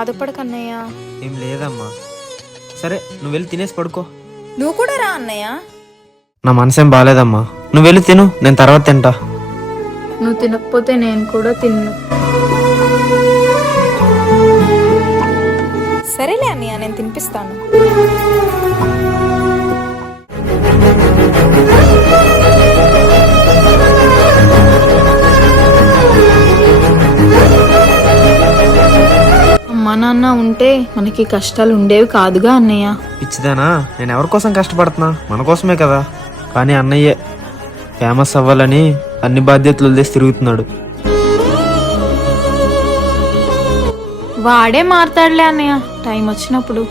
బాధపడకన్నయ్య. ఏం లేదమ్మా. సరే నువ్వు వెళ్ళి తినేసి పడుకో. నువ్వు కూడా రా అన్నయ్య. నా మనసేం బాగాలేదమ్మా, నువ్వు వెళ్ళి తిను, నేను తర్వాత తింటా. నువ్వు తినకపోతే నేను కూడా తిన్ను. సరేలే అన్నయ్య, నేను తినిపిస్తాను. అమ్మా నాన్న ఉంటే మనకి కష్టాలు ఉండేవి కాదుగా అన్నయ్య. పిచ్చిదానా, నేను ఎవరి కోసం కష్టపడుతున్నా? మన కోసమే కదా. కానీ అన్నయ్యే ఫేమస్ అవ్వాలని అన్ని బాధ్యతలు వదిలేసి తిరుగుతున్నాడు. వాడే మారతాడులే అన్నయ్య, టైం వచ్చినప్పుడు.